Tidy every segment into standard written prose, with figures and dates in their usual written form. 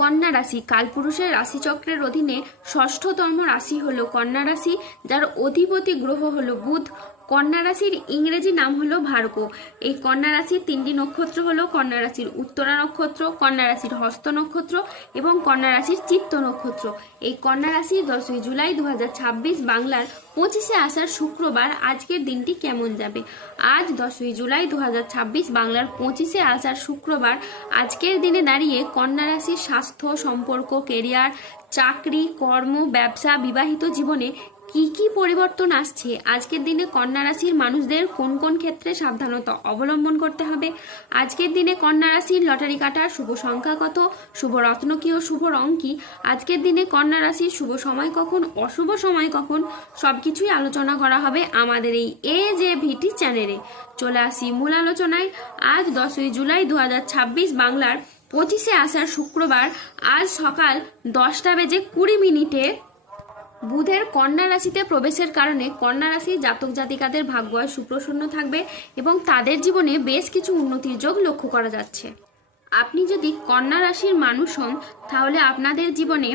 কন্যা রাশি কালপুরুষের রাশিচক্রের অধীনে ষষ্ঠতম রাশি হলো কন্যা রাশি, যার অধিপতি গ্রহ হলো বুধ। কন্যা রাশির ইংরেজি নাম হলো ভার্গ। এই কন্যা রাশির তিনটি নক্ষত্র হলো কন্যা রাশির উত্তরা নক্ষত্র, কন্যা রাশির হস্ত নক্ষত্র এবং কন্যা রাশির চিত্ত নক্ষত্র। এই কন্যা রাশির 10ই জুলাই 2026 বাংলার 25শে আষাঢ় শুক্রবার আজকের দিনটি কেমন যাবে। আজ 10ই জুলাই 2026 বাংলার 25শে আষাঢ় শুক্রবার আজকের দিনে দাঁড়িয়ে কন্যা রাশির স্বাস্থ্য, সম্পর্ক, কেরিয়ার, চাকরি, কর্ম, ব্যবসা, বিবাহিত জীবনে কি কি পরিবর্তন আসছে। আজকের দিনে কন্যা রাশির মানুষদের কোন কোন ক্ষেত্রে সাবধানতা অবলম্বন করতে হবে। আজকের দিনে কন্যা রাশির লটারি কাটার শুভ সংখ্যা কত, শুভ রত্ন কি ও শুভ রং কি। আজকের দিনে কন্যা রাশির শুভ সময় কখন, অশুভ সময় কখন, সবকিছুই আলোচনা করা হবে আমাদের এই AJVT চ্যানেলে। চলে আসি মূল আলোচনায়। আজ 10ই জুলাই 2026 বাংলার 25শে আষাঢ় শুক্রবার আজ সকাল 10:20 বুধের কন্যা রাশিতে প্রবেশের কারণে কন্যা রাশির জাতক জাতিকাদের ভাগ্য আজ সুপ্রসন্ন থাকবে এবং তাদের জীবনে বেশ কিছু উন্নতির যোগ লক্ষ্য করা যাচ্ছে। আপনি যদি কন্যা রাশির মানুষ হন তাহলে আপনাদের জীবনে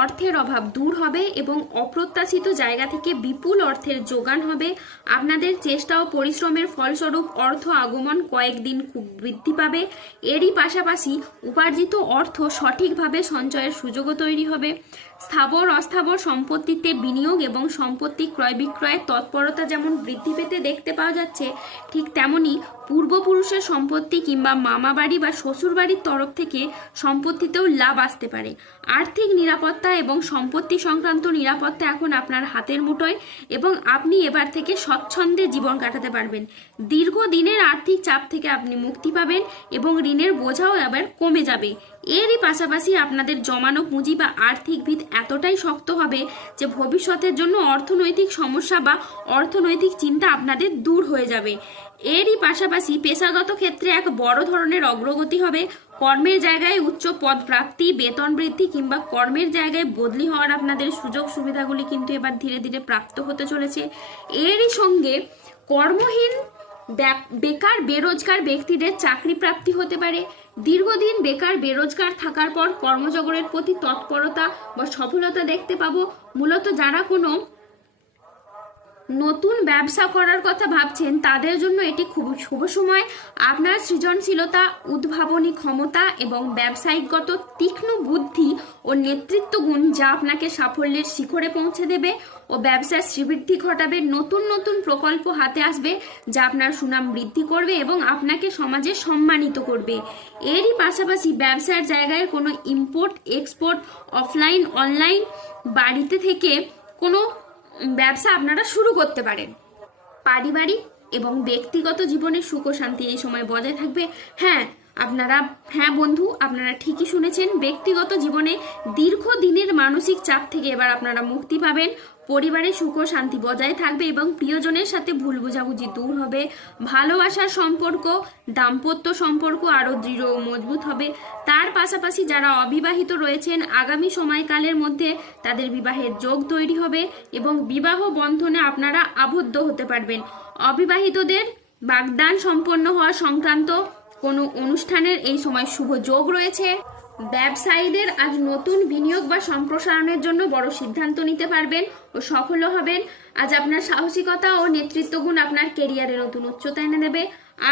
অর্থের অভাব দূর হবে এবং অপ্রত্যাশিত জায়গা থেকে বিপুল অর্থের যোগান হবে। আপনাদের চেষ্টা ও পরিশ্রমের ফলস্বরূপ অর্থ আগমন কয়েকদিন খুব বৃদ্ধি পাবে। এরই পাশাপাশি উপার্জিত অর্থ সঠিকভাবে সঞ্চয়ের সুযোগও তৈরি হবে। স্থাবর অস্থাবর সম্পত্তিতে বিনিয়োগ এবং সম্পত্তি ক্রয় বিক্রয়ের তৎপরতা যেমন বৃদ্ধি পেতে দেখতে পাওয়া যাচ্ছে, ঠিক তেমনি পূর্বপুরুষের সম্পত্তি কিংবা মামা বাড়ি বা শ্বশুর বাড়ির তরফ থেকে সম্পত্তিতেও লাভ আসতে পারে। আর্থিক নিরাপত্তা এবং সম্পত্তি সংক্রান্ত নিরাপত্তা এখন আপনার হাতের মুঠোয় এবং আপনি এবার থেকে স্বচ্ছন্দে জীবন কাটাতে পারবেন। দীর্ঘদিনের আর্থিক চাপ থেকে আপনি মুক্তি পাবেন এবং ঋণের বোঝাও এবার কমে যাবে। এরই পাশাপাশি আপনাদের জমানো পুঁজি বা আর্থিক ভিত এতটাই শক্ত হবে যে ভবিষ্যতের জন্য অর্থনৈতিক সমস্যা বা অর্থনৈতিক চিন্তা আপনাদের দূর হয়ে যাবে। এরই পাশাপাশি পেশাগত ক্ষেত্রে এক বড় ধরনের অগ্রগতি হবে। কর্মের জায়গায় উচ্চ পদ প্রাপ্তি, বেতন বৃদ্ধি কিংবা কর্মের জায়গায় বদলি হওয়ার আপনাদের সুযোগ সুবিধাগুলি কিন্তু এবার ধীরে ধীরে প্রাপ্ত হতে চলেছে। এরই সঙ্গে কর্মহীন বেকার বেরোজগার ব্যক্তিদের চাকরি প্রাপ্তি হতে পারে। দীর্ঘদিন বেকার বেরোজগার থাকার পর কর্মজগতের প্রতি তৎপরতা বা সফলতা দেখতে পাবো। মূলত যারা কোনো নতুন ব্যবসা করার কথা ভাবছেন তাদের জন্য এটি খুব শুভ সময়। আপনার সৃজনশীলতা, উদ্ভাবনী ক্ষমতা এবং ব্যবসায়িকগত তীক্ষ্ণ বুদ্ধি ও নেতৃত্ব গুণ যা আপনাকে সাফল্যের শিখরে পৌঁছে দেবে ও ব্যবসার শ্রীবৃদ্ধি ঘটাবে। নতুন নতুন প্রকল্প হাতে আসবে যা আপনার সুনাম বৃদ্ধি করবে এবং আপনাকে সমাজে সম্মানিত করবে। এরই পাশাপাশি ব্যবসার জায়গায় কোনো ইম্পোর্ট এক্সপোর্ট, অফলাইন অনলাইন, বাড়িতে থেকে কোনো ব্যবসা আপনারা শুরু করতে পারেন। পারিবারিক এবং ব্যক্তিগত জীবনে সুখ ও শান্তি এই সময় বজায় থাকবে। হ্যাঁ বন্ধু, আপনারা ঠিকই শুনেছেন। ব্যক্তিগত জীবনে দীর্ঘদিনের মানসিক চাপ থেকে এবার আপনারা মুক্তি পাবেন। পরিবারে সুখ ও শান্তি বজায় থাকবে এবং প্রিয়জনের সাথে ভুল বোঝাবুঝি দূর হবে। ভালোবাসার সম্পর্ক, দাম্পত্য সম্পর্ক আরও দৃঢ় ও মজবুত হবে। তার পাশাপাশি যারা অবিবাহিত রয়েছেন আগামী সময়কালের মধ্যে তাদের বিবাহের যোগ তৈরি হবে এবং বিবাহ বন্ধনে আপনারা আবদ্ধ হতে পারবেন। অবিবাহিতদের বাগদান সম্পন্ন হওয়া সংক্রান্ত কোনো অনুষ্ঠানের এই সময় শুভ যোগ রয়েছে। ব্যবসায়ীদের আজ নতুন বিনিয়োগ বা সম্প্রসারণের জন্য বড় সিদ্ধান্ত নিতে পারবেন ও সফল হবেন। আজ আপনার সাহসিকতা ও নেতৃত্ব গুণ আপনার কেরিয়ারে নতুন উচ্চতা এনে দেবে।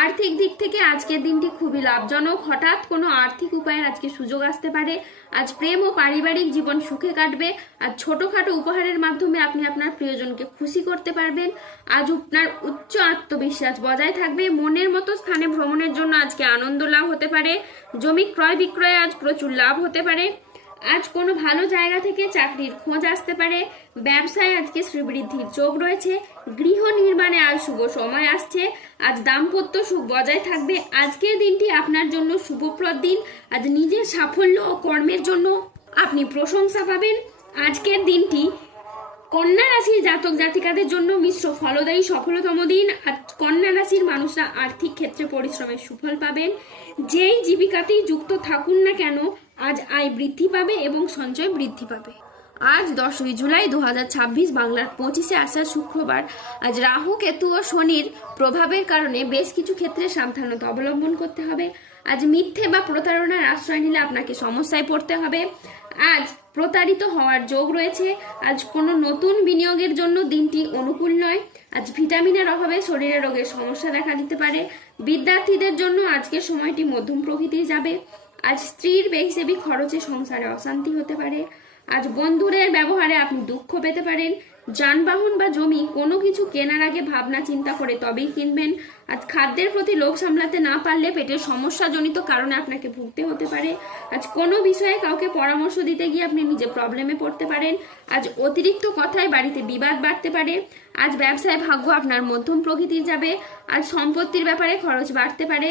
আর্থিক দিক থেকে আজকের দিনটি খুবই লাভজনক। হঠাৎ কোনো আর্থিক উপায়ে আজকে সুযোগ আসতে পারে। আজ প্রেম ও পারিবারিক জীবন সুখে কাটবে। আজ ছোটখাটো উপহারের মাধ্যমে আপনি আপনার প্রিয়জনকে খুশি করতে পারবেন। আজ আপনার উচ্চ আত্মবিশ্বাস বজায় থাকবে। মনের মতো স্থানে ভ্রমণের জন্য আজকে আনন্দ লাভ হতে পারে। জমি ক্রয় বিক্রয়ে আজ প্রচুর লাভ হতে পারে। আজ কোনো ভালো জায়গা থেকে চাকরির খোঁজ আসতে পারে। ব্যবসায় আজকে শ্রীবৃদ্ধির যোগ রয়েছে। গৃহ নির্মাণে আজ শুভ সময় আসছে। আজ দাম্পত্য সুখ বজায় থাকবে। আজকের দিনটি আপনার জন্য শুভপ্রদ দিন। আজ নিজের সাফল্য ও কর্মের জন্য আপনি প্রশংসা পাবেন। আজকের দিনটি কন্যা রাশির জাতক জাতিকাদের জন্য মিশ্র ফলদায়ী সফলতম দিন। আজ কন্যা রাশির মানুষরা আর্থিক ক্ষেত্রে পরিশ্রমের সুফল পাবেন। যেই জীবিকাতেই যুক্ত থাকুন না কেন আজ আয় বৃদ্ধি পাবে এবং সঞ্চয় বৃদ্ধি পাবে। আজ 10ই জুলাই 2026 বাংলার 25শে আষাঢ় শুক্রবার। আজ রাহু কেতু ও শনির প্রভাবের কারণে বেশ কিছু ক্ষেত্রে সাবধানতা অবলম্বন করতে হবে। আজ মিথ্যে বা প্রতারণার আশ্রয় নিলে আপনাকে সমস্যায় পড়তে হবে। আজ প্রতারিত হওয়ার যোগ রয়েছে। আজ কোনো নতুন বিনিয়োগের জন্য দিনটি অনুকূল নয়। আজ ভিটামিনের অভাবে শরীরে রোগের সমস্যা দেখা দিতে পারে। বিদ্যার্থীদের জন্য আজকের সময়টি মধ্যম প্রকৃতির যাবে। আজ স্ত্রীর বেহিসেবি খরচে সংসারে অশান্তি হতে পারে। আজ বন্ধুদের ব্যবহারে আপনি দুঃখ পেতে পারেন। যানবাহন বা জমি কোনো কিছু কেনার আগে ভাবনা চিন্তা করে তবেই কিনবেন। আজ খাদ্যের প্রতি লোভ সামলাতে না পারলে পেটের সমস্যাজনিত কারণে আপনাকে ভুগতে হতে পারে। আজ কোনো বিষয়ে কাউকে পরামর্শ দিতে গিয়ে আপনি নিজে প্রবলেমে পড়তে পারেন। আজ অতিরিক্ত কথায় বাড়িতে বিবাদ বাড়তে পারে। আজ ব্যবসায় ভাগ্য আপনার মধ্যম প্রকৃতির যাবে। আজ সম্পত্তির ব্যাপারে খরচ বাড়তে পারে।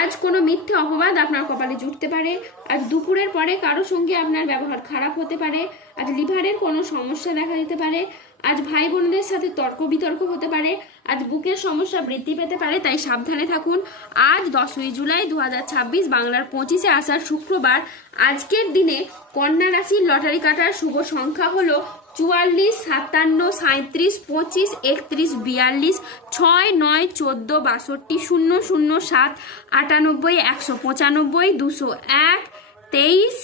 আজ কোনো মিথ্যে অপবাদ আপনার কপালে জুটতে পারে। আজ দুপুরের পরে কারো সঙ্গে আপনার ব্যবহার খারাপ হতে পারে। আজ লিভারের কোনো সমস্যা দেখা দিতে পারে। আজ ভাই বোনদের সাথে তর্ক বিতর্ক হতে পারে। আজ বুকের সমস্যা বৃদ্ধি পেতে পারে, তাই সাবধানে থাকুন। আজ 10ই জুলাই 2026 বাংলার 25শে আষাঢ় শুক্রবার। আজকের দিনে কন্যা রাশির লটারি কাটার শুভ সংখ্যা হলো 44, 57, 37, 25, 31, 42, 6, 9, 14, 62, 0, 0, 7, 98, 195, 201, 23,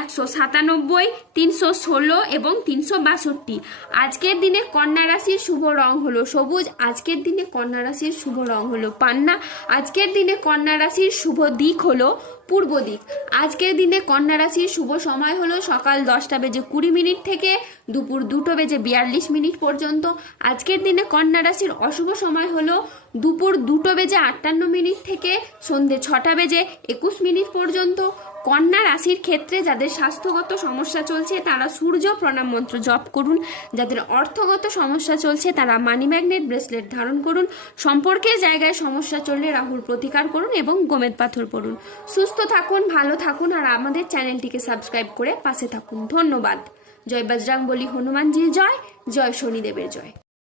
197, 316 এবং 362। আজকের দিনে কন্যা রাশির শুভ রং হলো সবুজ। আজকের দিনে কন্যা রাশির শুভ রং হলো পান্না। আজকের দিনে কন্যা রাশির শুভ দিক হলো পূর্ব দিক। আজকের দিনে কন্যা রাশির শুভ সময় হলো সকাল 10:20 থেকে দুপুর 2:42 পর্যন্ত। আজকের দিনে কন্যা রাশির অশুভ সময় হলো দুপুর 2:58 থেকে সন্ধ্যে 6:21 পর্যন্ত। কন্যা রাশির ক্ষেত্রে যাদের স্বাস্থ্যগত সমস্যা চলছে তারা সূর্য প্রণাম মন্ত্র জপ করুন। যাদের অর্থগত সমস্যা চলছে তারা মানি ম্যাগনেট ব্রেসলেট ধারণ করুন। সম্পর্কের জায়গায় সমস্যা চললে রাহুর প্রতিকার করুন এবং গোমেদ পাথর পড়ুন। সুস্থ থাকুন, ভালো থাকুন আর আমাদের চ্যানেলটিকে সাবস্ক্রাইব করে পাশে থাকুন। ধন্যবাদ। জয় বজরংবলী, হনুমানজির জয়, জয় শনিদেবের জয়।